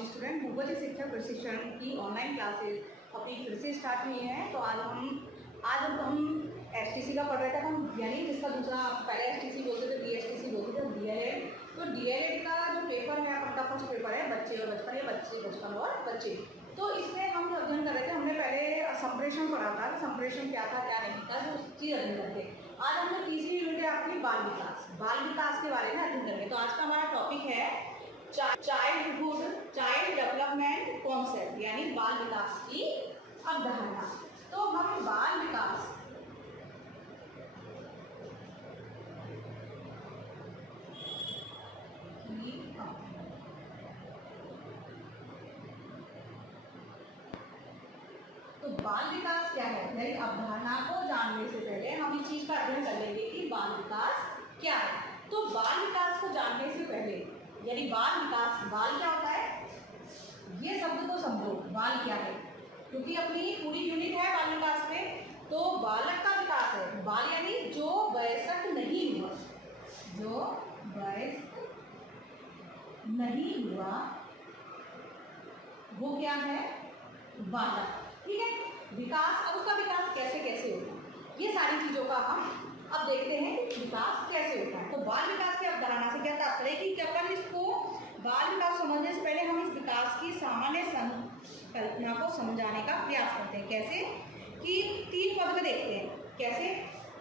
Morning student. भूगोल शिक्षक प्रशिक्षण की ऑनलाइन क्लासेस अपनी फिर से स्टार्ट हुई हैं। तो आज हम एसटीसी का पढ़ रहे थे हम, यानी जिसका दूसरा पहले एसटीसी बोलते थे, बीएसटीसी बोलते थे, डीएलएड। तो डीएलएड का जो पेपर है आपका फर्स्ट पेपर है बच्चे और बचपन, या बचपन और बच्चे। तो इसमें हम अध्ययन कर रहे थे, हमने पहले संप्रेषण पढ़ा था, संप्रेषण क्या था क्या नहीं था, जो उसकी अध्ययन करते। आज हमने तीसरी यूनिट है आपकी बाल विकास के बारे में अध्ययन करेंगे। तो आज का हमारा टॉपिक है चाइल्ड डेवलपमेंट कॉन्सेप्ट, यानी बाल विकास की अवधारणा। तो हम बाल विकास बाल विकास क्या है, यानी अवधारणा को जानने से पहले हम इस चीज का अध्ययन कर लेंगे कि बाल विकास क्या है। तो बाल विकास को जानने से पहले, यानी बाल विकास, बाल क्या होता है, ये शब्द को समझो, बाल क्या है, क्योंकि अपनी पूरी यूनिट है बाल विकास में। तो बालक का विकास है, बाल यानी जो वयस्क नहीं हुआ, जो वयस्क नहीं हुआ वो क्या है, बालक। ठीक है, विकास, अब उसका विकास कैसे कैसे होगा, ये सारी चीजों का हम अब देखते हैं कि विकास कैसे होता है। तो बाल विकास की अवधारणा से क्या तात्पर्य कि क्या कर इसको बाल विकास समझने से पहले हम इस विकास की सामान्य संकल्पना को समझाने का प्रयास करते हैं। कैसे कि 3 पद में देखते हैं, कैसे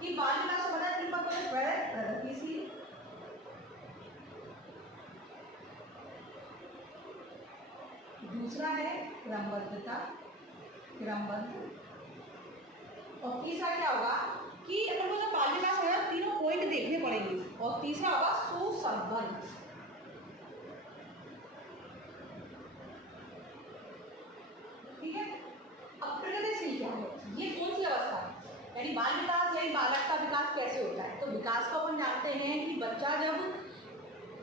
कि बाल विकास समझना 3 पद में प्रगतिशील, दूसरा है क्रमबद्धता, क्रमबद्ध, और तीसरा क्या होगा कि अपन को जब बाल विकास होगा तीनों पॉइंट देखने पड़ेंगे, और तीसरा होगा सुसंबद्ध। ठीक है, अब प्रगतिशील क्या है, ये कौन सी अवस्था है, यानी बाल विकास यानी बालक का विकास कैसे होता है। तो विकास को अपन जानते हैं कि बच्चा जब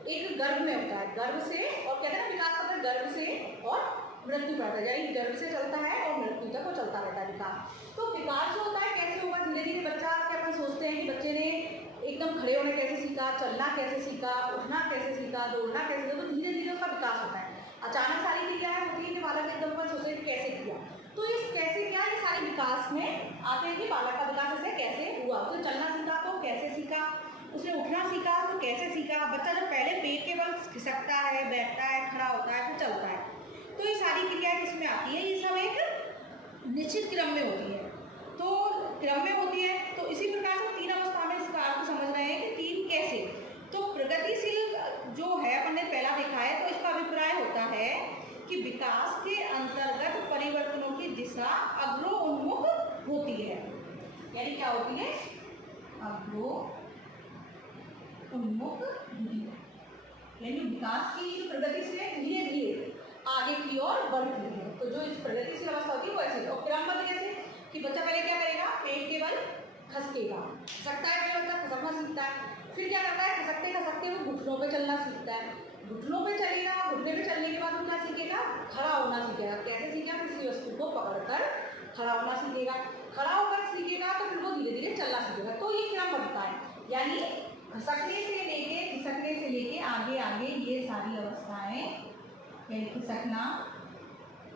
एक गर्भ में होता है, गर्भ से, और कहते हैं ना विकास होता है गर्भ से और मृत्यु तक, यानी गर्भ से चलता है और मृत्यु तक वो चलता रहता है विकास। तो विकास जो होता है कैसे होगा, धीरे धीरे बच्चा के अपन सोचते हैं कि बच्चे ने एकदम खड़े होने कैसे सीखा, चलना कैसे सीखा, उठना कैसे सीखा, दौड़ना कैसे सीखा, तो धीरे धीरे उसका विकास होता है। अचानक सारी क्रियाएं होती है कि बालक एकदम पर सोचते हैं कैसे किया। तो इस कैसे क्या, ये सारे विकास में आते हैं कि बालक का विकास ऐसे कैसे हुआ। तो चलना सीखा तो कैसे सीखा, उसने उठना सीखा तो कैसे सीखा। बच्चा जब पहले पेट के बल खिसकता है, बैठता है, खड़ा होता है, फिर चलता है, तो ये सारी क्रियाएं किसमें आती है, ये सब एक निश्चित क्रम में होती है। तो क्रम में होती है, तो इसी प्रकार से 3 अवस्था में इस कार्य को समझ रहे हैं कि 3 कैसे। तो प्रगतिशील जो है अपन ने पहला देखा है, तो इसका अभिप्राय होता है कि विकास के अंतर्गत परिवर्तनों की दिशा अग्रोन्मुख होती है, यानी क्या होती है, अग्रोन्मुख, यानी विकास की जो प्रगतिशील है धीरे धीरे आगे की ओर बढ़ती है। तो जो इस प्रगतिशील अवस्था होती है वो ऐसे, और क्रमबद्ध कैसे कि बच्चा पहले क्या करेगा, पेट के बल खसकेगा, खसकता है, पहले बच्चा खसकना सीखता है, फिर क्या करता है, खसकते खसकते वो घुटनों पे चलना सीखता है, घुटनों पे चलेगा, घुटने पे चलने के बाद वो क्या सीखेगा, खड़ा होना सीखेगा। कैसे सीखेगा, किसी वस्तु को पकड़कर खड़ा होना सीखेगा, खड़ा होकर सीखेगा तो फिर वो धीरे धीरे चलना सीखेगा। तो ये क्रम बढ़ता है, यानी खसकने से लेके, खिसकने से लेके आगे आगे ये सारी अवस्थाएं, यानी खिसकना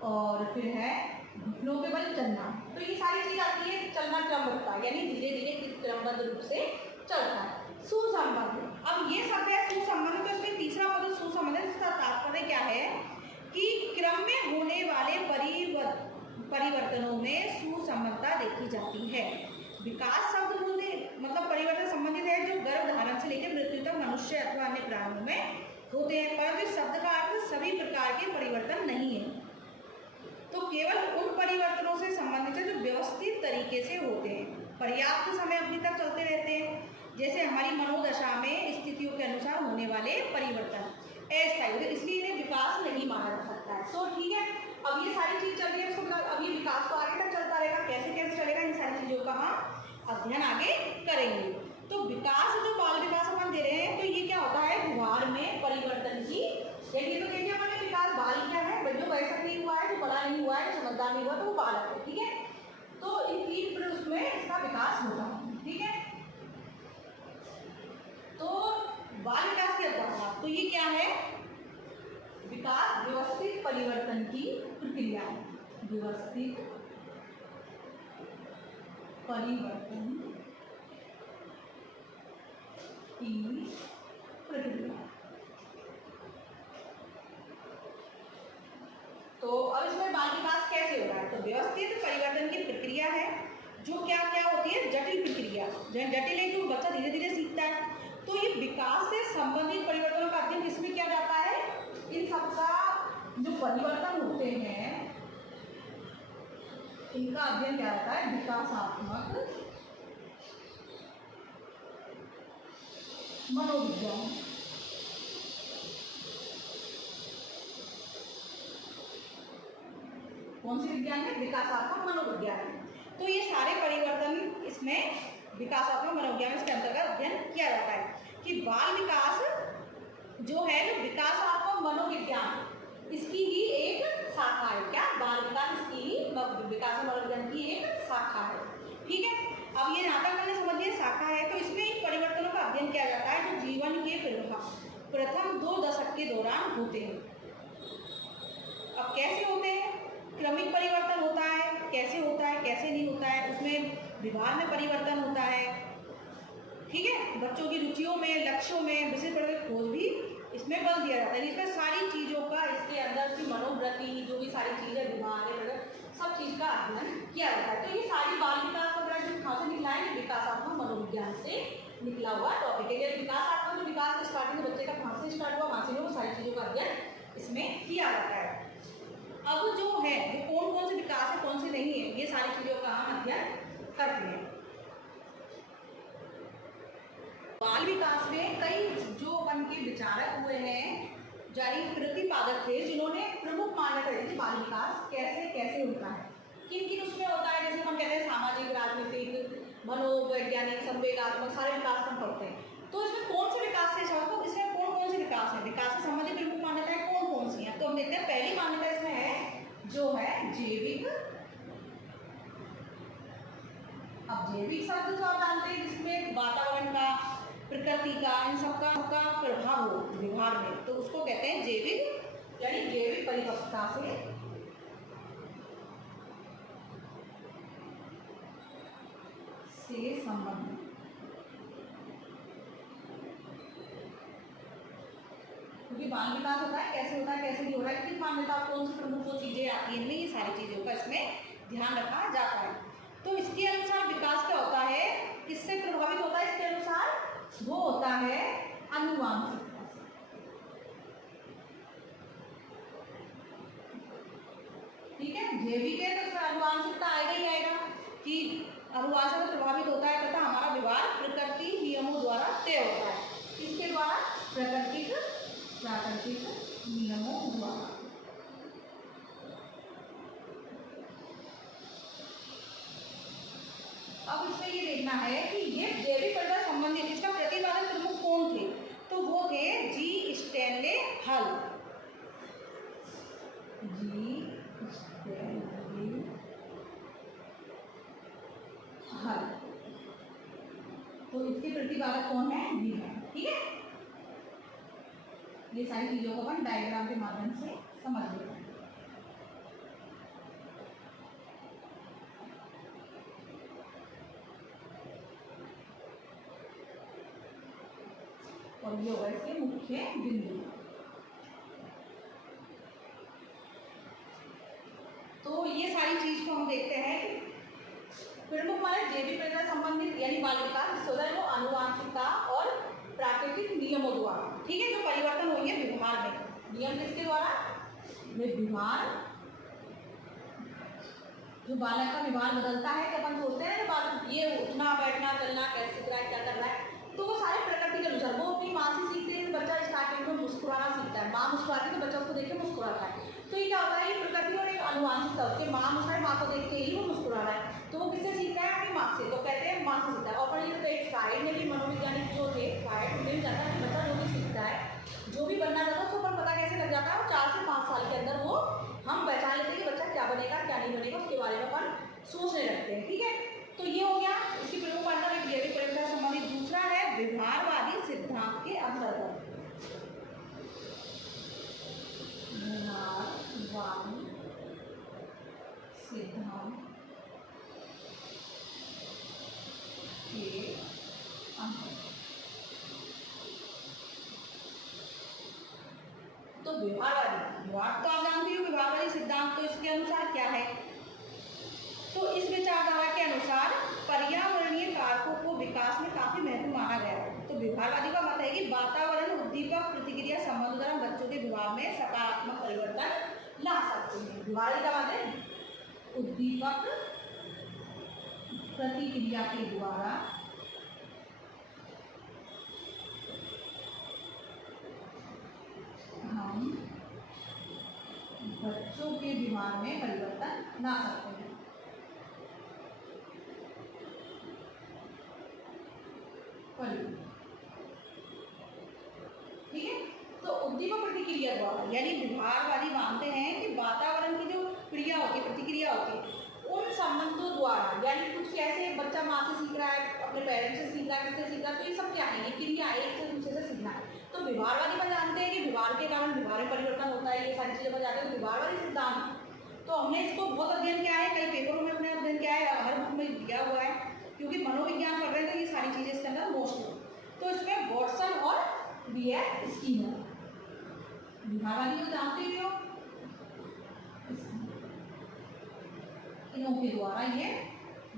और फिर है घुटनों के बल चलना, तो ये सारी चीज आती है, चलना क्रम बढ़ता है, यानी धीरे धीरे क्रमबद्ध रूप से चलता है। सुसंबद्ध, अब ये शब्द है सुसंबद्ध, तो इसमें तीसरा पद सुसंबद्ध, इसका तात्पर्य क्या है कि क्रम में होने वाले परिवर्तनों में सुसंबद्धता देखी जाती है। विकास शब्द मतलब परिवर्तन संबंधित है जो गर्भ धारण से लेकर मृत्यु तक मनुष्य अथवा अन्य प्राणियों में होते हैं, परंतु इस शब्द का अर्थ सभी प्रकार के परिवर्तन नहीं है, तो केवल उन परिवर्तनों से संबंधित है जो व्यवस्थित तरीके से होते हैं, पर्याप्त समय अवधि तक चलते रहते हैं, जैसे हमारी मनोदशा में स्थितियों के अनुसार होने वाले परिवर्तन अस्थायी, तो इसलिए इन्हें विकास नहीं माना जा सकता है। तो ठीक है, अब ये सारी चीज चल रही है, इसको अब ये विकास तो आगे तक चलता रहेगा, कैसे कैसे चलेगा, इन सारी चीजों का हम अध्ययन आगे करेंगे। तो विकास जो बाल विकास अपन दे रहे हैं, तो ये क्या होता है, व्यवहार में परिवर्तन की, देखिए तो देखिए अपने विकास, बाल क्या है, जो वयस्क नहीं हुआ है, जो बड़ा नहीं हुआ है, जो समझदार नहीं हुआ, तो वो बालक है। ठीक है, तो इन 3 उसमें इसका विकास होता है। ठीक है, तो बाल विकास की अवधारणा, तो ये क्या है, विकास व्यवस्थित परिवर्तन की प्रक्रिया है, व्यवस्थित परिवर्तन की प्रक्रिया। तो अब इसमें बाल विकास कैसे होता है? तो व्यवस्थित परिवर्तन की प्रक्रिया है जो क्या क्या होती है, जटिल प्रक्रिया, जटिल है जो बच्चा धीरे धीरे सीखता है। तो ये विकास से संबंधित परिवर्तनों का अध्ययन किसमें किया जाता है? इन सबका जो परिवर्तन होते हैं इनका अध्ययन क्या रहता है? विकासात्मक मनोविज्ञान। कौन सी विज्ञान है? विकासात्मक मनोविज्ञान। तो ये सारे परिवर्तन इसमें विकासात्मक मनोविज्ञान इसके अंतर्गत अध्ययन किया जाता है कि बाल विकास जो है जो विकासात्मक मनोविज्ञान इसकी ही एक शाखा है। क्या? बाल विकास इसकी ही विकास मनोविज्ञान की एक शाखा है। ठीक है, अब ये नाटक मैंने समझिए शाखा है। तो इसमें इन परिवर्तनों का अध्ययन किया जाता है जो जीवन के प्रथम 2 दशक के दौरान होते हैं। अब कैसे होते हैं? क्रमिक परिवर्तन होता है, कैसे होता है, कैसे नहीं होता है, उसमें व्यवहार में परिवर्तन होता है। ठीक है, बच्चों की रुचियों में, लक्ष्यों में विशेष प्रकार खोज भी इसमें बल दिया जाता है। इसमें सारी चीज़ों का इसके अंदर की मनोवृत्ति जो भी सारी चीज़ें व्यवहार है सब चीज़ का अध्ययन किया जाता है। तो ये सारी बाल विकास वगैरह जो कहाँ से निकला है? विकासात्मक मनोविज्ञान से निकला हुआ टॉपिक है। विकासात्मक जो विकास स्टार्टिंग बच्चे का कहाँ से स्टार्ट हुआ वहाँ से वो सारी चीज़ों का अध्ययन इसमें किया जाता है। अब जो है वो कौन कौन से विकास है कौन से नहीं है ये सारी चीजों का हम अध्ययन करते हैं। बाल विकास में कई जो अपन के विचारक हुए हैं यानी प्रतिपादक थे जिन्होंने प्रमुख मान्यता दी थी बाल विकास कैसे कैसे होता है, किन किन उसमें होता है। जैसे हम कहते हैं सामाजिक, राजनीतिक, मनोवैज्ञानिक, संवेगात्मक सारे विकास हम पढ़ते हैं। तो इसमें कौन से विकास से तो इसमें कौन कौन से विकास है? विकास से संबंधित प्रमुख मान्यताएं कौन कौन सी हैं? तो हम देखते हैं पहली मान्यता इसमें है जो है जैविक। अब जैविक शब्द तो आप जानते हैं जिसमें वातावरण का, प्रकृति का, इन सबका प्रभाव हो व्यवहार में, तो उसको कहते हैं जैविक यानी जैविक परिपक्वता से संबंधित। क्योंकि बाल विकास होता है कैसे होता है कैसे नहीं हो रहा है, किस मान्यता कौन सी प्रमुख वो चीजें आती हैं, ये सारी चीजों का इसमें ध्यान रखा जाता है। तो इसके अनुसार विकास क्या होता है, किससे प्रभावित होता है? इसके अनुसार वो होता है आनुवांशिकता। ठीक है, जैविक है तो इसमें आनुवांशिकता आएगा ही आएगा कि अनुवांशिकता से प्रभावित होता है तथा हमारा व्यवहार प्रकृति नियमों द्वारा तय होता है। इसके द्वारा प्राकृतिक नियमों द्वारा। अब इसमें ये देखना है कि ये जैविक परिवर्तन संबंधित इसका प्रतिपादक प्रमुख कौन थे? तो वो थे जी स्टैनले हल। जी स्टैनले हल, तो इसके प्रतिपादक कौन है? जी है। ठीक है, ये सारी चीजों को अपन डायग्राम के माध्यम से समझ लेते हैं। और ये होगा इसके मुख्य बिंदु। तो ये सारी चीज को हम देखते हैं। प्रमुख माने जैविक परिवर्तन संबंधित यानी बाल विकास वो आनुवांशिकता और प्राकृतिक नियमों द्वारा। ठीक है, जो परिवर्तन होंगे व्यवहार में, नियम किसके द्वारा? व्यवहार, जो बालक का व्यवहार बदलता है कि अपन सोचते हैं बालक ये उठना बैठना चलना कैसे क्या करना है, तो वो सारे प्रकृति के अनुसार वो अपनी माँ से सीखते हैं। बच्चा स्टार्टिंग में मुस्कुराना सीखता है, माँ मुस्कुराती है तो बच्चा उसको देख के मुस्कुराता है। तो ये क्या होता है, ये प्रकृति और एक आनुवांशिकता होती है। माँ मुस्कुराए, माँ को देख के ही वो मुस्कुरा रहा है, तो वो किससे सीखता है? अपनी माँ से। तो कहते हैं माँ से सीखता है। और ये तो एक साइड में भी मनोवैज्ञानिक जो थे साइड में भी जाता है कि बच्चा जो भी सीखता है, जो भी बनना चाहता है उसको पर पता कैसे लग जाता है? 4 से 5 साल के अंदर वो हम पहचान लेते हैं कि बच्चा क्या बनेगा क्या नहीं बनेगा, उसके बारे में अपन सोचने लगते हैं। ठीक है, तो ये हो गया इसकी प्रमुख मान्यता एक जैविक परिवर्तन से संबंधित। दूसरा है व्यवहारवादी सिद्धांत के अंतर्गत। व्यवहारवाद सिद्धांत के अंतर्गत। तो व्यवहार तो आप जानते हो, व्यवहारवादी सिद्धांत तो इसके अनुसार क्या है, तो इस विचारधारा के अनुसार पर्यावरणीय कारकों को विकास में काफी महत्व माना गया है। तो व्यवहारवादी का मत है कि वातावरण उद्दीपक प्रतिक्रिया संबंध द्वारा बच्चों के व्यवहार में सकारात्मक परिवर्तन ला सकते हैं। व्यवहारवादी का मत है उद्दीपक प्रतिक्रिया के द्वारा हम बच्चों के व्यवहार में परिवर्तन ला सकते हैं। ठीक है, तो उद्दीपक प्रतिक्रिया द्वारा यानी व्यवहारवादी मानते हैं कि वातावरण की जो क्रिया होती है, प्रतिक्रिया होती है, उन संबंधों द्वारा, यानी कुछ कैसे बच्चा माँ से सीख रहा है, अपने पेरेंट्स से सीख रहा है, किससे सीख रहा है, तो ये सब क्या है, ये क्रिया एक से दूसरे से सीखना है। तो व्यवहारवादी पर जानते हैं कि व्यवहार के कारण व्यवहार में परिवर्तन होता है, ये सारी चीजें पर जाते हैं व्यवहारवादी सिद्धांत। तो हमने इसको बहुत अध्ययन किया है, कई पेपरों में अपने अध्ययन किया है, हर बुक में दिया हुआ है, क्योंकि मनोविज्ञान पढ़ रहे हैं तो ये सारी चीजें इसके अंदर मोस्ट है। तो इसमें वॉटसन और बीएफ स्कीनर, व्यवहारवादी को जानते ही हो, इनों के द्वारा ये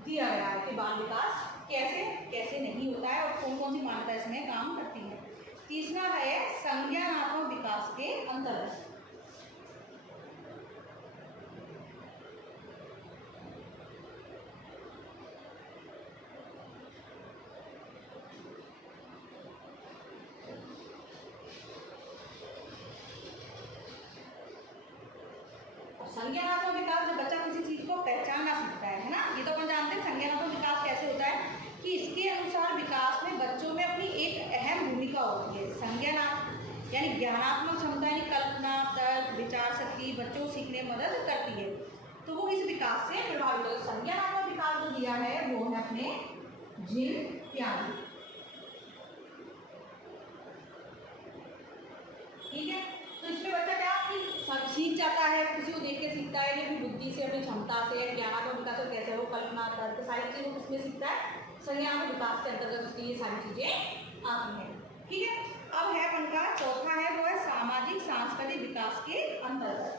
दिया गया है कि बाल विकास कैसे कैसे नहीं होता है और कौन कौन सी मान्यता इसमें काम करती है। तीसरा है संज्ञानात्मक विकास के अंतर्गत। संज्ञानात्मक विकास जब बच्चा किसी चीज को पहचानना सीखता है ना, ये तो अपन जानते हैं संज्ञानात्मक विकास कैसे होता है कि इसके अनुसार विकास में बच्चों में अपनी एक अहम भूमिका होती है। संज्ञानात्मक यानी ज्ञानात्मक क्षमता यानी कल्पना, तर्क, विचार शक्ति बच्चों को सीखने में मदद करती है, तो वो इस विकास से प्रभावित होता है। संज्ञानात्मक विकास जो दिया है वो है अपने जीन प्यारी। ठीक है, तो इसमें बच्चा क्या सीख जाता है, किसी को देख के सीखता है, ये भी बुद्धि से, अपनी क्षमता से, ज्ञानात्मक विकास से कैसे हो, कल्पना, तर्क, सारी चीजें किसमें सीखता है, संज्ञानात्मक विकास के अंतर्गत उसकी ये सारी चीजें आती हैं। ठीक है, अब है अपन का चौथा है वो है सामाजिक सांस्कृतिक विकास के अंतर्गत।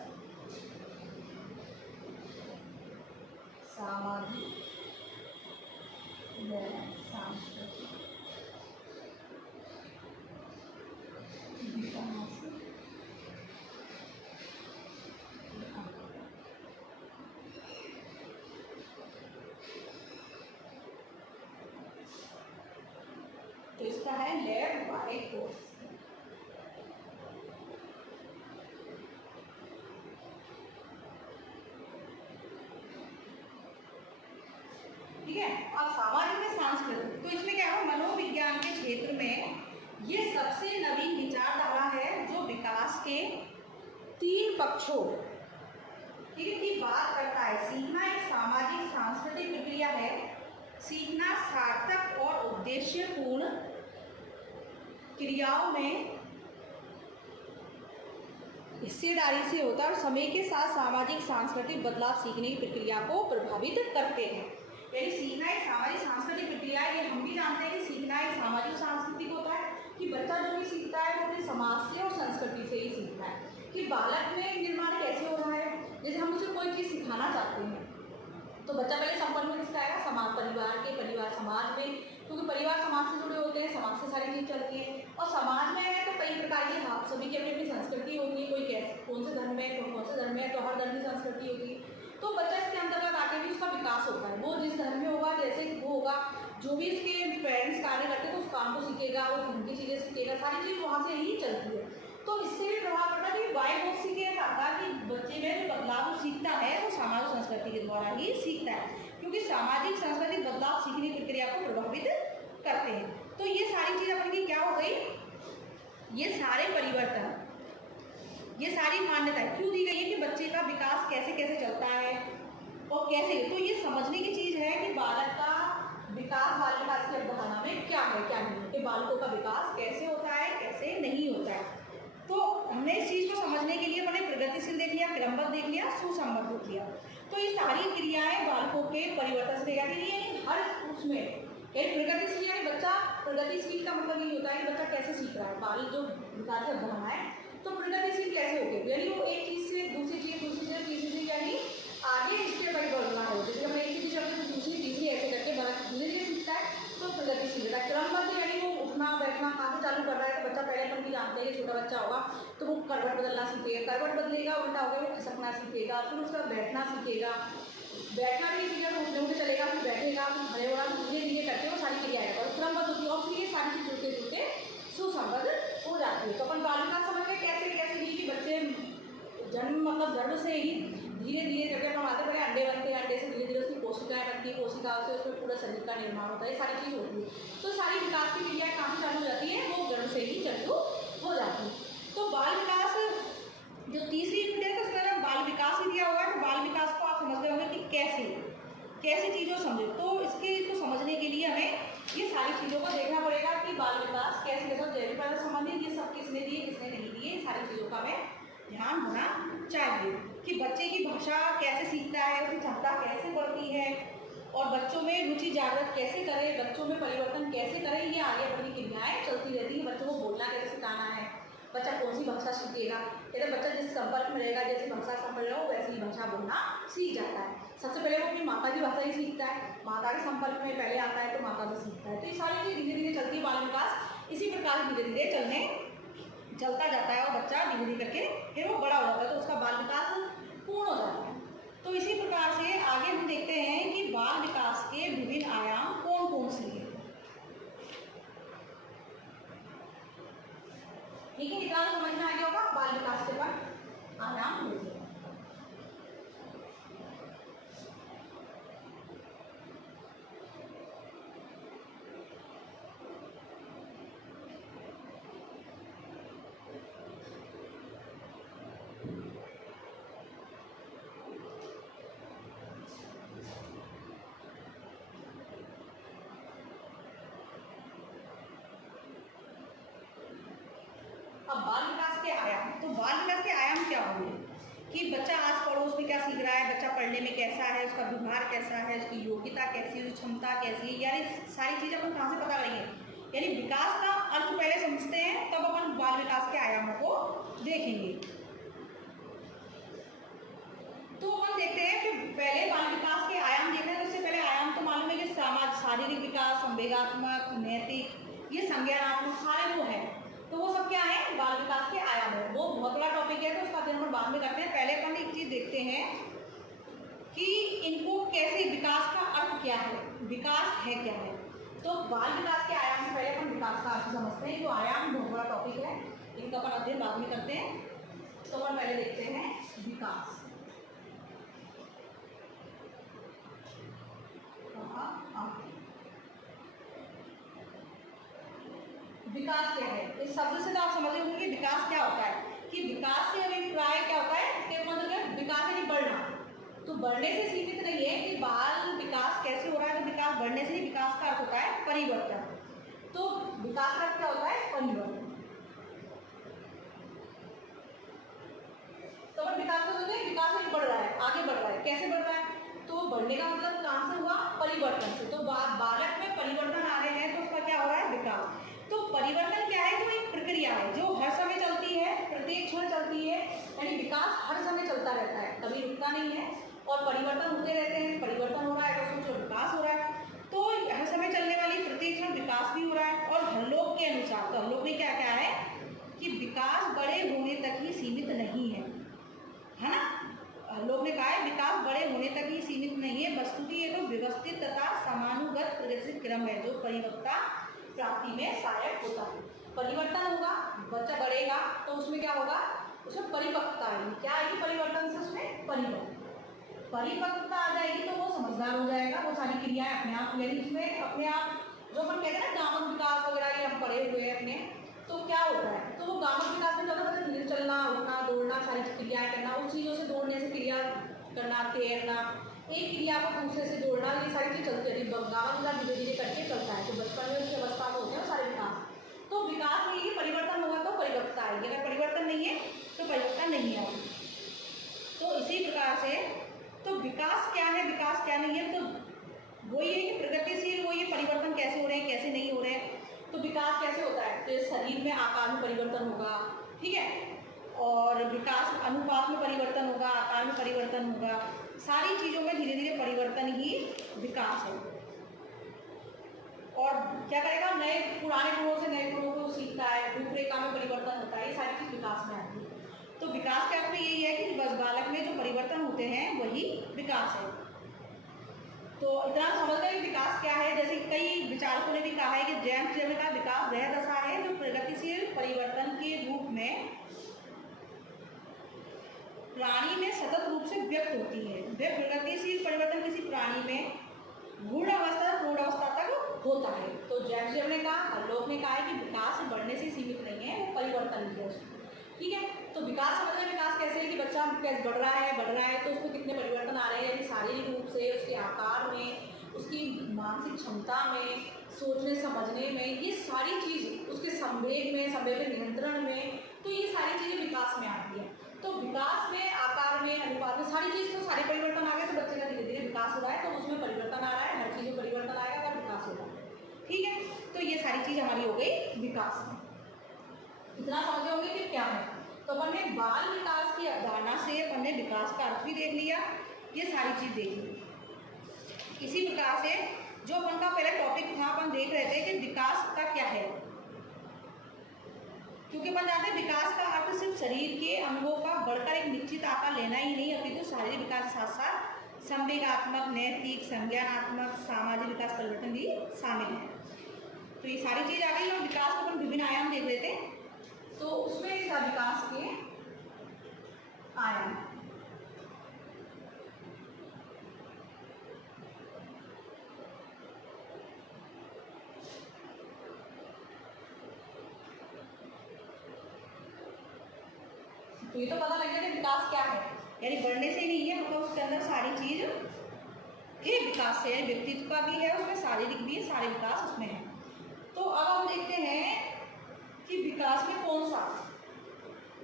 सामाजिक व सांस्कृतिक विकास। तो इसका है लेफ्ट राइट कोर्स। ठीक है, अब सामाजिक में सांस्कृतिक, तो इसमें क्या है, मनोविज्ञान के क्षेत्र में ये सबसे नवीन विचारधारा है जो विकास के तीन पक्षों, ठीक है, की बात करता है। सीखना एक सामाजिक सांस्कृतिक प्रक्रिया है। सीखना सार्थक और उद्देश्यपूर्ण क्रियाओं में हिस्सेदारी से होता है और समय के साथ सामाजिक सांस्कृतिक बदलाव सीखने की प्रक्रिया को प्रभावित करते हैं। यानी सीखना एक सामाजिक सांस्कृतिक प्रक्रिया है, ये हम भी जानते हैं कि सीखना एक सामाजिक सांस्कृतिक होता है कि बच्चा जो भी सीखता है वो अपने समाज से और संस्कृति से ही सीखता है कि बालक में निर्माण कैसे हो रहा है। जैसे हम उसे कोई चीज़ सिखाना चाहते हैं तो बच्चा पहले संपर्क में किसका आएगा, समाज, परिवार समाज में, क्योंकि परिवार समाज से जुड़े होते हैं, समाज से सारी चीज़ चलती है। और समाज में है तो कई प्रकार की आप सभी की अपनी अपनी संस्कृति होती है, कोई कैसे कौन से धर्म में, कौन से धर्म में, तो हर धर्म की संस्कृति होती है। तो बच्चा इसके अंतर्गत आके भी उसका विकास होता है, वो जिस धर्म में होगा जैसे वो होगा, जो भी इसके पेरेंट्स कार्य करते हैं तो उस काम को सीखेगा, वो उनकी चीज़ें सीखेगा, सारी चीज़ वहाँ से ही चलती है। तो इससे भी प्रभाव पड़ता है कि वाई बहुत सीखे था कि बच्चे में जो बदलाव वो सीखता है वो सामाजिक संस्कृति के द्वारा ही सीखता है, क्योंकि सामाजिक सांस्कृतिक बदलाव सीखने की प्रक्रिया को प्रभावित करते हैं। तो ये सारी चीज़ अपन की क्या हो गई, ये सारे परिवर्तन, ये सारी मान्यताएं क्यों दी गई है कि बच्चे का विकास कैसे कैसे चलता है और कैसे, तो ये समझने की चीज़ है कि बालक का विकास, बाल विकास की अवधारणा में क्या है क्या नहीं है, कि बालकों का विकास कैसे होता है कैसे नहीं होता है। तो हमने इस चीज़ को समझने के लिए मैंने प्रगतिशील देख लिया, क्रमबद्ध देख लिया, सुसंबद्ध देख लिया। तो ये सारी क्रियाएं बालकों के परिवर्तन से देखा कि हर उसमें प्रगतिशील यानी बच्चा प्रगतिशील का मतलब ये होता है कि बच्चा कैसे सीख रहा है, बाल जो विकास जब बढ़ना है तो प्रगतिशील कैसे हो गए, यानी वो एक चीज़ से दूसरी चीज़ तीसरी चीज़ यानी आगे स्टेप बाई बढ़ना है। जैसे हम एक चीज़ करते हैं दूसरी तीसरी ऐसे करके बड़ा धीरे धीरे सीखता है तो प्रगतिशील होता है। क्रमबद्ध यानी वो उठना बैठना कहाँ से चालू कर रहा है, तो बच्चा पहले अपन भी जानते हैं, छोटा बच्चा होगा तो वो करवट बदलना सीखेगा, करवट बदलेगा उल्टा हो गया वो खिसकना सीखेगा, फिर उसका बैठना सीखेगा, बैठना भी सीखेगा तो उठने उठे चलेगा, फिर बैठेगा, फिर खड़े होगा, धीरे धीरे करके वो सारी क्रियाएं और क्रमबद्ध होती है और फिर ये सारी चीज़ जुड़ते जुड़ते सुसंबद्ध हो जाती है। तो अपन बाल विकास समझ में कैसे कैसे भी कि बच्चे जन्म मतलब गर्भ से ही धीरे धीरे करके अपन आते पहले अंडे बनते हैं, अंडे से धीरे धीरे उसकी कोशिकाएं बनती है, कोशिकाओं से उसमें पूरा शरीर का निर्माण होता है, सारी चीज़ होती है। तो सारी विकास की क्रियाएं कहाँ चालू हो जाती है, वो गर्भ से ही चालू हो जाती है। तो बाल विकास जो तीसरी यूनिट है तो उसमें बाल विकास ही दिया हुआ है। तो बाल विकास को आप समझते होंगे कि कैसे चीज़ों समझे, तो इसको समझने के लिए हमें ये सारी चीज़ों को देखना पड़ेगा कि बाल विकास कैसे कैसे जैविक प्रकार संबंधित ये सब किसने दिए किसने नहीं दिए, सारी चीज़ों का हमें ध्यान होना चाहिए कि बच्चे की भाषा कैसे सीखता है, उसकी क्षमता कैसे बढ़ती है और बच्चों में रुचि जागृत कैसे करें, बच्चों में परिवर्तन कैसे करें, ये आगे अपनी क्रियाएँ चलती रहती है। बच्चों को बोलना कैसे सिखाना है, बच्चा कौन सी भाषा सीखेगा, यदि बच्चा जिस संपर्क में रहेगा जैसी भाषा समझ रहा हो वैसी ही भाषा बोलना सीख जाता है। सबसे पहले वो अपनी माता की भाषा ही सीखता है, माता के संपर्क में पहले आता है तो माता से सीखता है। तो ये सारी चीज़ धीरे धीरे चलती है बाल विकास, इसी प्रकार धीरे धीरे चलता जाता है और बच्चा धीरे धीरे करके फिर वो बड़ा हो जाता है तो उसका बाल विकास पूर्ण हो जाता है। तो इसी प्रकार से आगे हम देखते हैं कि बाल विकास के विभिन्न आयाम कौन कौन से हैं। ठीक है, इतना समझ में आ गया होगा बाल विकास के बाद आयाम होते हैं। अब बाल विकास के आयाम, तो बाल विकास के आयाम क्या होंगे कि बच्चा आस पड़ोस में क्या सीख रहा है, बच्चा पढ़ने में कैसा है, उसका व्यवहार कैसा है, उसकी योग्यता कैसी है, क्षमता कैसी है, यानी सारी चीज़ें अपन कहाँ से पता करेंगे, यानी विकास का अर्थ पहले समझते हैं तब अपन बाल विकास के आयामों को देखेंगे। तो अपन देखते हैं कि पहले बाल विकास के आयाम देखते हैं तो उससे पहले आयाम तो मालूम है कि शारीरिक विकास, संवेगात्मक, नैतिक, ये संज्ञानात्मक सारे वो है, तो वो सब क्या है बाल विकास के आयाम है। वो बहुत बड़ा टॉपिक है तो उसका अध्ययन हम बाद में करते हैं। पहले अपन एक चीज देखते हैं कि इनको कैसे, विकास का अर्थ क्या है, विकास है क्या है। तो बाल विकास के आयाम से पहले अपन विकास का अर्थ समझते हैं। जो आयाम बहुत बड़ा टॉपिक है, इनका अपन अध्ययन बाद में करते हैं। तो अपन पहले देखते हैं विकास। विकास क्या है, इस शब्द से तो आप समझ होंगे कि विकास क्या होता है, कि विकास से अभिप्राय क्या होता है कि मतलब विकास यानी बढ़ना। तो बढ़ने से सीमित नहीं है कि बाल विकास कैसे हो रहा है, तो विकास बढ़ने से ही विकास का अर्थ होता है परिवर्तन। तो विकास का क्या होता है परिवर्तन। तो अपन विकास को समझते हैं, विकास में बढ़ रहा है, आगे बढ़ रहा है, कैसे बढ़ रहा है, तो बढ़ने का मतलब कहाँ से हुआ, परिवर्तन से। तो बालक में परिवर्तन आ रहे हैं तो उसका क्या हो रहा है विकास। तो परिवर्तन क्या है, जो एक प्रक्रिया है जो हर समय चलती है, प्रत्येक क्षण चलती है, यानी विकास हर समय चलता रहता है, कभी रुकता नहीं है और परिवर्तन होते रहते हैं। परिवर्तन हो रहा है तो सोचो विकास हो रहा है। तो हर समय चलने वाली प्रत्येक क्षण विकास भी हो रहा है। और हरलोक के अनुसार, तो हरलोक में क्या क्या है कि विकास बड़े होने तक ही सीमित नहीं है ना। लोग ने कहा है विकास बड़े होने तक ही सीमित नहीं है, वस्तु की ये तो व्यवस्थित तथा समानुगत प्रगतिशील क्रम है जो परिपक्वता प्राप्ति में सहायक होता है। परिवर्तन होगा, बच्चा बढ़ेगा तो उसमें क्या होगा, उसमें परिपक्वता आएगी। क्या आएगी परिवर्तन से, उसमें परिपक्वता आ जाएगी तो वो समझदार हो जाएगा, वो सारी क्रियाएं अपने आप, यानी उसमें अपने आप जो अपन कहते हैं ना गामक विकास वगैरह ये हम पढ़े हुए हैं अपने, तो क्या होता है, तो वो गामक विकास में ज़्यादा मतलब धीरे चलना, उठना, दौड़ना, सारी क्रियाएं करना, उस चीज़ों से दौड़ने से क्रिया करना, तैरना, एक क्रिया को दूसरे से जोड़ना, ये सारी चीज़ चलती रहती है। गामक विकास धीरे धीरे करके चलता है। तो बचपन में उसकी अवस्था में होते हैं सारे विकास। तो विकास में ये परिवर्तन होगा तो परिपक्वता आएगी, अगर परिवर्तन नहीं है तो परिपक्वता नहीं आएगी। तो इसी प्रकार से तो विकास क्या है, विकास क्या नहीं है, तो वही है कि प्रगतिशील, वो ये परिवर्तन कैसे हो रहे हैं कैसे नहीं हो रहे हैं। तो विकास कैसे होता है, तो शरीर में आकार में परिवर्तन होगा, ठीक है, और विकास अनुपात में परिवर्तन होगा, आकार में परिवर्तन होगा, सारी चीज़ों में धीरे धीरे परिवर्तन ही विकास है। और क्या करेगा, नए पुराने गुणों से नए गुणों को सीखता है, रूपरेखा में परिवर्तन होता है, ये सारी चीज़ विकास में आती है। तो विकास का अर्थ यही है कि बालक में जो परिवर्तन होते हैं वही विकास है। तो इतना समझ गए विकास क्या है। जैसे कई विचारकों ने भी कहा है कि जेम्स जेब का विकास वह दशा है जो प्रगतिशील परिवर्तन के रूप में प्राणी में सतत रूप से व्यक्त होती है। वह प्रगतिशील परिवर्तन किसी प्राणी में गुण अवस्था से पूर्ण अवस्था तक होता है। तो जेम्स जेब ने कहा, और लोग ने कहा है कि विकास बढ़ने से सीमित नहीं है, वो परिवर्तन भी है उसमें, ठीक है। तो विकास समझना, विकास कैसे है कि बच्चा कैसे बढ़ रहा है तो उसमें कितने परिवर्तन आ रहे हैं, शारीरिक रूप से, उसके आकार में, उसकी मानसिक क्षमता में, सोचने समझने में, ये सारी चीज़, उसके संवेग में, संवेग नियंत्रण में, तो ये सारी चीज़ें विकास में आती है। तो विकास में, आकार में, अनुपात में, सारी चीज़ तो सारे परिवर्तन आ गए, तो बच्चे का धीरे धीरे विकास हो रहा है, तो उसमें परिवर्तन आ रहा है, हर चीज़ में परिवर्तन आएगा अगर विकास होगा, ठीक है। तो ये सारी चीज़ हमारी हो गई विकास में। इतना समझे होंगे कि क्या है। तो अपन ने बाल विकास की अवधारणा से अपन ने विकास का अर्थ भी देख लिया, ये सारी चीज़ देख ली। इसी प्रकार से जो अपन का पहला टॉपिक था, अपन देख रहे थे कि विकास का क्या है, क्योंकि अपन जानते हैं विकास का अर्थ सिर्फ शरीर के अंगों का बढ़कर एक निश्चित आकार लेना ही नहीं, अपितु शारीरिक विकास के साथ साथ संवेगात्मक, नैतिक, संज्ञानात्मक, सामाजिक विकास परिवर्तन भी शामिल है। तो ये सारी चीज आ गई। और विकास को अपन विभिन्न आयाम देख रहे थे, तो उसमें विकास के आयाम, तो ये तो पता लग गया कि विकास क्या है, यानी बढ़ने से ही नहीं है, मतलब उसके अंदर सारी चीज के विकास से, व्यक्तित्व का भी है, उसमें शारीरिक भी है, सारे विकास उसमें है। तो अब हम देखते हैं कि विकास में कौन सा,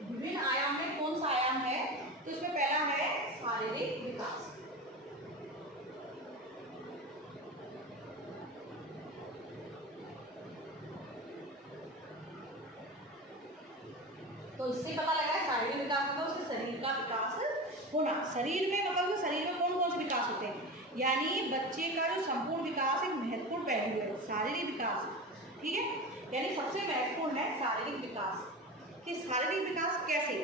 विभिन्न आयाम में कौन सा आयाम है। तो इसमें पहला है शारीरिक विकास। तो इससे पता लगा है शारीरिक विकास मतलब उसके शरीर का विकास होना। शरीर में मतलब शरीर में कौन कौन से विकास होते हैं, यानी बच्चे का जो संपूर्ण विकास एक महत्वपूर्ण पहलू है शारीरिक विकास, ठीक है। यानी सबसे महत्वपूर्ण है शारीरिक विकास। कि शारीरिक विकास कैसे,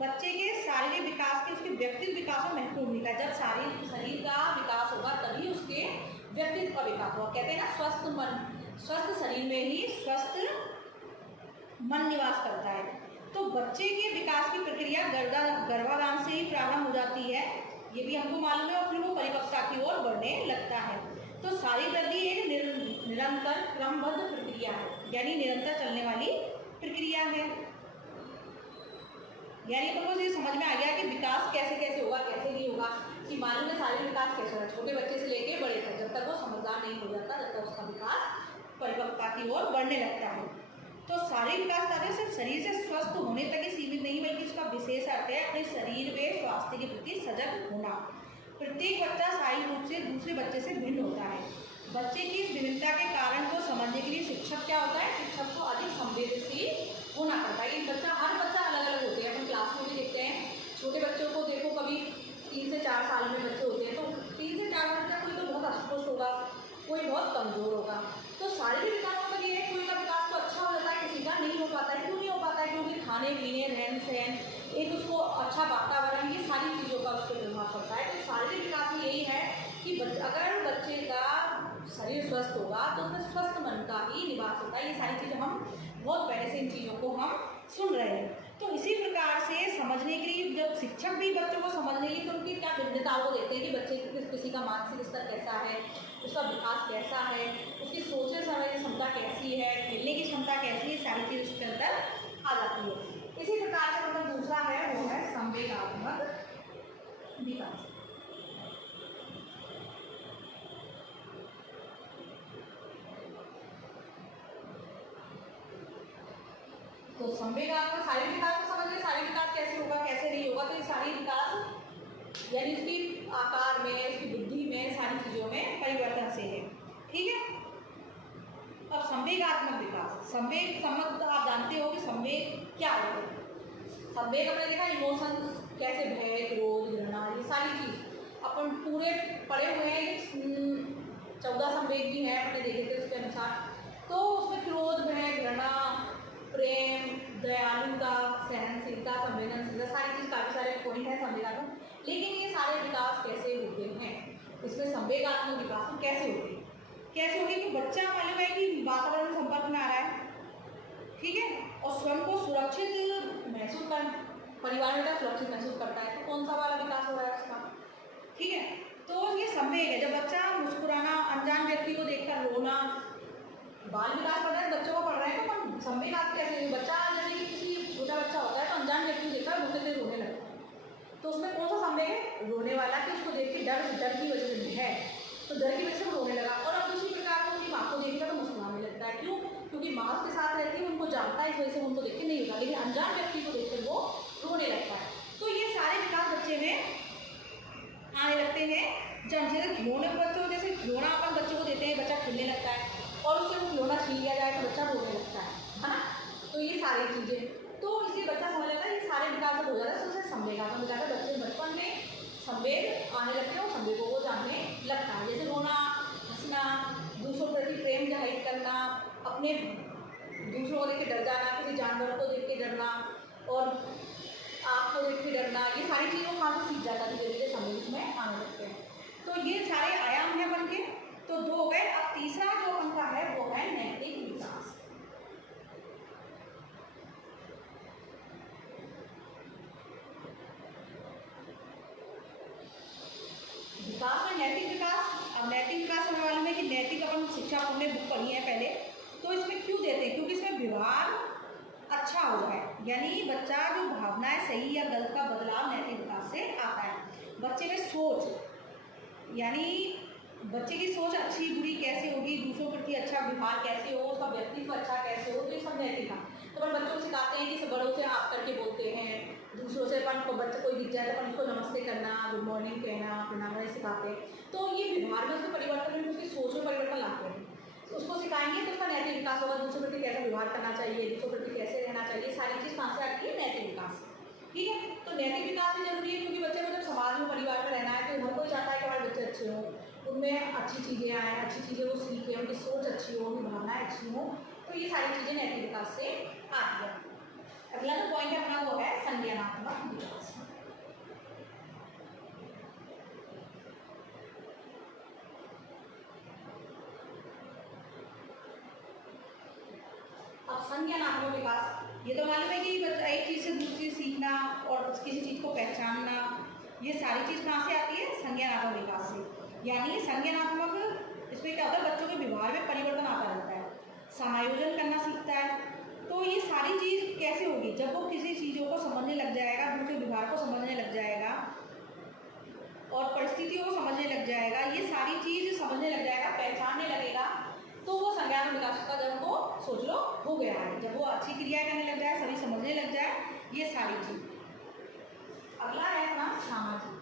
बच्चे के शारीरिक विकास के उसके व्यक्तित्व विकास में महत्वपूर्ण भूमिका। जब शरीर का विकास होगा तभी उसके व्यक्तित्व का विकास होगा। कहते हैं ना, स्वस्थ मन, स्वस्थ शरीर में ही स्वस्थ मन निवास करता है। तो बच्चे के विकास की प्रक्रिया गर्भाधान से ही प्रारंभ हो जाती है, ये भी हमको मालूम है, और फिर वो परिपक्वता की ओर बढ़ने लगता है। तो शारीरिक वृद्धि एक निरंतर क्रमबद्ध प्रक्रिया है, यानी निरंतर चलने वाली प्रक्रिया है। यानी तो ये समझ में आ गया कि विकास कैसे कैसे होगा, कैसे नहीं होगा, कि मालूम है शारीरिक विकास कैसे होगा, छोटे बच्चे से लेके बड़े तक, जब तक वो समझदार नहीं हो जाता तब तक उसका विकास परिपक्वता की ओर बढ़ने लगता है। तो शारीरिक विकास कार्य सिर्फ शरीर से स्वस्थ होने तक ही सीमित नहीं, बल्कि इसका विशेष अर्थ है अपने शरीर में स्वास्थ्य के प्रति सजग होना। प्रत्येक बच्चा शारीरिक रूप से दूसरे बच्चे से भिन्न होता है। बच्चे की इस विभिन्नता के कारण को समझने के लिए शिक्षक क्या होता है, शिक्षक को अधिक संवेदनशील होना पड़ता है। हर बच्चा अलग अलग होते हैं, अपन क्लास में भी देखते हैं छोटे बच्चों को, देखो कभी 3 से 4 साल में बच्चे होते हैं, तो 3 से 4 साल का कोई तो बहुत अस्पुष्ट होगा, कोई बहुत कमजोर होगा। तो शारीरिक विकास मतलब ये है, कोई का विकास तो अच्छा हो जाता है, किसी का नहीं हो पाता है। क्यों नहीं हो पाता है, क्योंकि खाने पीने, रहन सहन, एक उसको अच्छा वातावरण, ये सारी चीज़ों का उस पर प्रभाव पड़ता है। तो शारीरिक विकास में यही है कि अगर बच्चे का शरीर स्वस्थ होगा तो उसमें स्वस्थ मन का ही निवास होता है। ये सारी चीज़ें हम बहुत पहले से इन चीज़ों को हम सुन रहे हैं। तो इसी प्रकार से समझने के लिए जब शिक्षक भी बच्चों को समझने के लिए, तो उनकी क्या भिन्नताओं को देखते हैं कि बच्चे किसी का मानसिक स्तर कैसा है, उसका विकास कैसा है, उसकी सोचने समझने की क्षमता कैसी है, खेलने की क्षमता कैसी है, सारी चीज़ उसके अंदर आ जाती है। इसी प्रकार से मतलब दूसरा है वो है संवेगात्मक विकास। तो संवेगात्मक शारीरिक विकास को समझ गए, शारीरिक विकास कैसे होगा कैसे नहीं होगा। तो ये शारीरिक विकास यानी उसकी आकार में, उसकी बुद्धि में, सारी चीजों में परिवर्तन से है। ठीक है। अब संवेगात्मक विकास, संवेग संबंध आप जानते हो कि संवेग क्या होता है। संवेग हमने देखा इमोशन कैसे, भय, क्रोध, घृणा, ये सारी चीज अपन पूरे पढ़े हुए हैं। 14 संवेग भी हैं अपने देखे थे उसके अनुसार। तो उसमें क्रोध, भय, घृणा, प्रेम, दयालुता, सहनशीलता, संवेदनशीलता, सारी चीज काफी सारे पॉइंट है संवेगात्मक। लेकिन ये सारे विकास कैसे होते हैं, इसमें संवेगात्मक विकास कैसे होते हैं, कैसे होगी कि बच्चा मालूम है कि वातावरण संपर्क में आ रहा है, ठीक है, और स्वयं को सुरक्षित महसूस कर, परिवार में सुरक्षित महसूस करता है। तो कौन सा वाला विकास हो रहा है उसका, ठीक है। तो ये संवेग है। जब बच्चा मुस्कुराना, अनजान व्यक्ति को देखकर रोना, बाल विकास पढ़ रहा है, बच्चों को पढ़ रहा है, तो संवेग आप कैसे, बच्चा जैसे कि किसी छोटा बच्चा होता है तो अनजान व्यक्ति को देखकर रोते थे, रोने लगता है। तो उसमें कौन सा संवेग है, रोने वाला, कि उसको देख के डर की वजह से है, तो डर की वजह से वो रोने लगा। और अब दूसरी प्रकार से उनकी माँ को देखकर तो मुस्कुराने लगता है। क्यों? क्योंकि माँ उसके साथ रहती है, उनको जानता है, इस वजह से उनको देख के नहीं होता। लेकिन अनजान व्यक्ति को देखकर वो रोने लगता है। तो ये सारे विकास बच्चे में आने लगते हैं। जब जैसे खिलौने बच्चों, जैसे खिलौना अपन बच्चों को देते हैं, बच्चा खेलने लगता है, और उससे वो खिलौना छीन लिया जाए तो बच्चा रोने लगता है ना। तो ये सारी चीज़ें, तो इसलिए बच्चा समझ लेता है ये सारे विकास जब हो जाता है तो उसे संवेगात्मक विकास है। बच्चे बचपन में संवेग आने लगते हैं और संवेगों को जानने लगता है। जैसे रोना, हंसना, दूसरों के प्रति प्रेम जाहिर करना, अपने दूसरों को देख के डर जाना, किसी जानवर को देख के डरना, और आँख को देख के डरना, ये सारी चीज़ों को कहाँ से सीख जाता है, धीरे धीरे संवेग में आने लगते हैं। तो ये सारे आयाम हैं बन के, तो 2 हो गए। अब तीसरा जो उनका है वो है नैतिक विकास। विकास में नैतिक विकास। अब नैतिक विकास होने वाले में कि नैतिक अपन शिक्षा हमने बुक पढ़ी है पहले, तो इसमें क्यों देते हैं, क्योंकि इसमें व्यवहार अच्छा हो जाए, यानी बच्चा जो भावनाएं सही या गलत का बदलाव नैतिक विकास से आता है। बच्चे में सोच, यानी बच्चे की सोच अच्छी बुरी कैसे होगी, दूसरों के प्रति अच्छा व्यवहार कैसे हो, उसका व्यक्तित्व अच्छा कैसे हो, तो ये सब नैतिक है। तो अपन बच्चों को सिखाते हैं कि बड़ों से आप करके बोलते हैं, दूसरों से अपन को बच्चे कोई दिख जाए तो अपन उसको नमस्ते करना, गुड मॉर्निंग कहना, प्रणाम सिखाते हैं। तो ये व्यवहार में उसके परिवर्तन में, उसकी सोच में परिवर्तन लाते हैं। तो उसको सिखाएंगे तो उसका नैतिक विकास होगा। दूसरों के प्रति कैसा व्यवहार करना चाहिए, दूसरों के प्रति कैसे रहना चाहिए, सारी चीज़ कहाँ से आती है, नैतिक विकास। ठीक है। तो नैतिक विकास भी जरूरी है, क्योंकि बच्चे को जब समाज में, परिवार में रहना है तो हर कोई चाहता है कि हमारे बच्चे अच्छे हों, उनमें अच्छी चीज़ें आएँ, अच्छी चीज़ें वो सीखें, उनकी सोच अच्छी हो, उनकी भावनाएं अच्छी हों। तो ये सारी चीज़ें नैतिक विकास से आती है। अगला जो पॉइंट अपना वो है संज्ञानात्मक विकास। अब संज्ञानात्मक विकास, ये तो मालूम है कि बच्चा एक चीज़ से दूसरी चीज़ सीखना और किसी चीज़ को पहचानना, ये सारी चीज़ कहाँ से आती है, संज्ञानात्मक विकास से। यानी संज्ञानात्मक, इसमें क्या होता है, बच्चों के व्यवहार में परिवर्तन आता रहता है, समायोजन करना सीखता है। तो ये सारी चीज़ कैसे होगी, जब वो किसी चीज़ों को समझने लग जाएगा, दूसरे व्यवहार को समझने लग जाएगा और परिस्थितियों को समझने लग जाएगा, ये सारी चीज़ समझने लग जाएगा, पहचानने लगेगा, तो वो संज्ञानात्मक विकास का जब वो सोच लो हो गया है, जब वो अच्छी क्रियाएं करने लग जाए, सभी समझने लग जाए, ये सारी चीज़। अगला है अपना सामाजिक।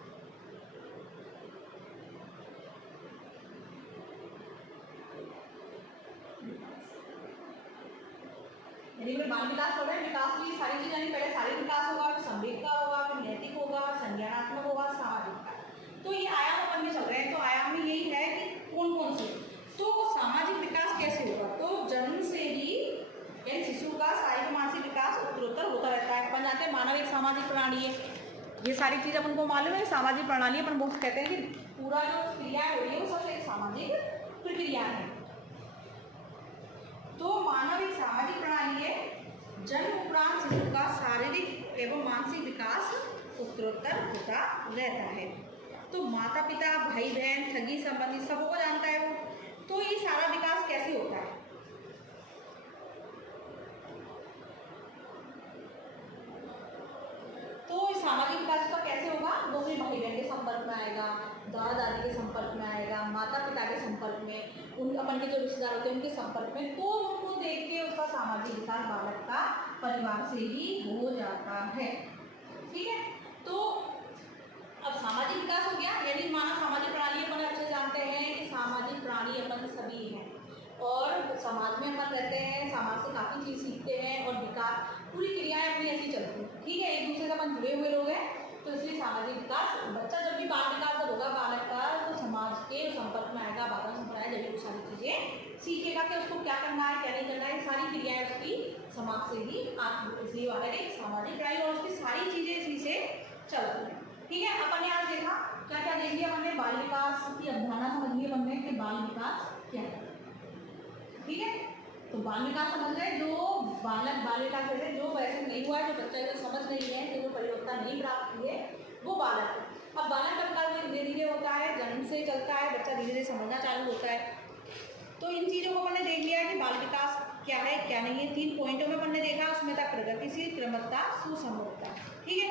यानी बाल विकास हो रहा है, विकास की सारी चीज़, यानी पहले शारीरिक विकास होगा, फिर संवेग का होगा, फिर नैतिक होगा, संज्ञानात्मक होगा, सामाजिक का। तो ये आयाम अपन में चल रहे हैं। तो आयाम में यही है कि कौन कौन से, तो सामाजिक विकास कैसे होगा, तो जन्म से ही यानी शिशु का शारीरिक मानसिक विकास उत्तरोत्तर होता रहता है। अपन जानते हैं मानव एक सामाजिक प्राणी है, ये सारी चीज़ अपन को मालूम है, सामाजिक प्रणाली। अपन बहुत कहते हैं कि पूरा जो क्रिया हो रही है वो सबसे एक सामाजिक प्रक्रिया है। तो मानव एक सामाजिक प्रणाली है। जन्म उपरांत शिशु का शारीरिक एवं मानसिक विकास उत्तरोत्तर होता रहता है। तो माता पिता, भाई बहन, सगी संबंधी सबको को जानता है वो। तो ये सारा विकास कैसे होता है, तो सामाजिक विकास का कैसे होगा, वो भी भाई बहन के संपर्क में आएगा, दादा दादी के संपर्क में आएगा, माता पिता के संपर्क में, उन अपन के जो रिश्तेदार होते हैं उनके संपर्क में, तो उनको देख के उसका सामाजिक विकास बालक का परिवार से ही हो जाता है। ठीक है, तो अब सामाजिक विकास हो गया, यानी मानव सामाजिक प्रणाली अपन अच्छे जानते हैं कि सामाजिक प्राणी अपन सभी हैं और समाज में अपन रहते हैं, समाज से काफ़ी चीज़ सीखते हैं और विकास पूरी क्रियाएं अपनी ऐसी चलती हैं। ठीक है, एक दूसरे से अपन जुड़े हुए लोग हैं, तो इसलिए सामाजिक विकास, बच्चा जब भी बाल विकास जब होगा बालक का, तो समाज के संपर्क में आएगा, वातावरण में आएगा, जब भी सारी चीज़ें सीखेगा कि उसको क्या करना है क्या नहीं करना है, सारी क्रियाएं उसकी समाज से ही आती है। इसलिए वाला एक सामाजिक प्राणी और उसकी सारी चीज़ें इसी से चलती हैं। ठीक है, अपन ने आज देखा क्या क्या देख लिया हमने, बाल विकास की अवधारणा समझ ली हमने कि बाल विकास क्या है। ठीक है, तो बाल विकास समझ गए, जो बालक बाल विकास है जो वैसे नहीं हुआ है, जो बच्चा को समझ नहीं है, जो परिपक्वता नहीं प्राप्त की है, वो बालक है। अब बालक का विकास धीरे धीरे होता है, जन्म से चलता है, बच्चा धीरे धीरे समझना चालू होता है। तो इन चीज़ों को हमने देख लिया है कि बाल विकास क्या है क्या नहीं है, 3 पॉइंटों में हमने देखा, उसमें था प्रगतिशील, क्रमबद्धता, सुसंगतता। ठीक है,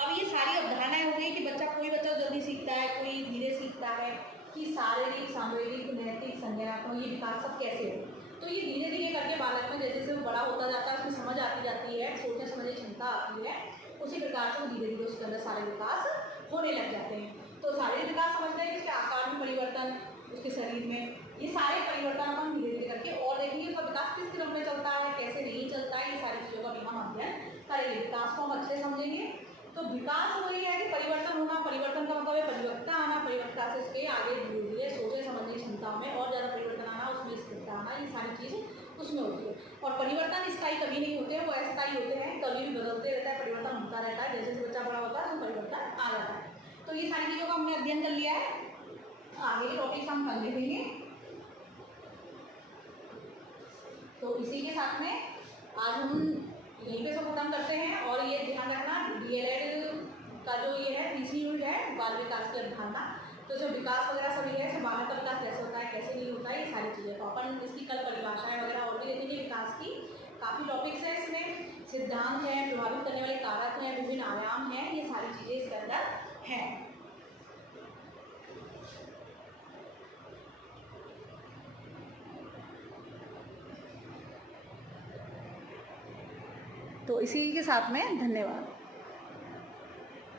अब ये सारी अवधारणाएं हो गई कि बच्चा, कोई बच्चा जल्दी सीखता है, कोई धीरे सीखता है, कि शारीरिक, सामवेदिक, नैतिक, संज्ञानात्मक ये विकास सब कैसे हो। तो ये धीरे धीरे करके बालक में जैसे जैसे वो बड़ा होता जाता है, उसमें समझ आती जाती है, सोचने समझने की क्षमता आती है, उसी प्रकार से वो धीरे धीरे उसके अंदर सारे विकास होने लग जाते हैं। तो शारीरिक विकास समझते हैं कि उसके आकार में परिवर्तन, उसके शरीर में, ये सारे परिवर्तन हम धीरे धीरे करके और देखेंगे उसका विकास किस क्रम में चलता है, कैसे नहीं चलता है, ये सारी चीज़ों का भी हम अध्ययन करेंगे। विकास को हम अच्छे समझेंगे। तो विकास वही है कि परिवर्तन होना, परिवर्तन का मतलब है परिपक्वता आना, परिपक्वता से उसके आगे धीरे धीरे सोचने समझने की क्षमता में और ज़्यादा परिवर्तन आना, उसमें स्थिरता आना, ये सारी चीज़ उसमें होती है। और परिवर्तन स्थायी कभी नहीं होते हैं, वो अस्थायी होते हैं, कभी भी बदलते रहता है, परिवर्तन होता रहता है, जैसे जैसे बच्चा बड़ा होता है तो परिवर्तन आ जाता है। तो ये सारी चीज़ों का हमने अध्ययन कर लिया है, आगे टॉपिक हम कल देखेंगे। तो इसी के साथ में आज हम यहीं पे सब खत्म करते हैं। और ये ध्यान रखना, डीएलएड का जो ये है तीसरी यूनिट है बाल विकास की अवधारणा, तो जो विकास वगैरह सभी है, तो बालक का विकास कैसे होता है कैसे नहीं होता है, ये सारी चीज़ें तो अपन इसकी कल परिभाषाएं वगैरह और भी देखेंगे विकास की। काफ़ी टॉपिक्स हैं इसमें, सिद्धांत हैं, प्रभावित करने वाले कारक हैं, विभिन्न आयाम हैं, ये सारी चीज़ें इसके अंदर हैं। तो इसी के साथ में धन्यवाद।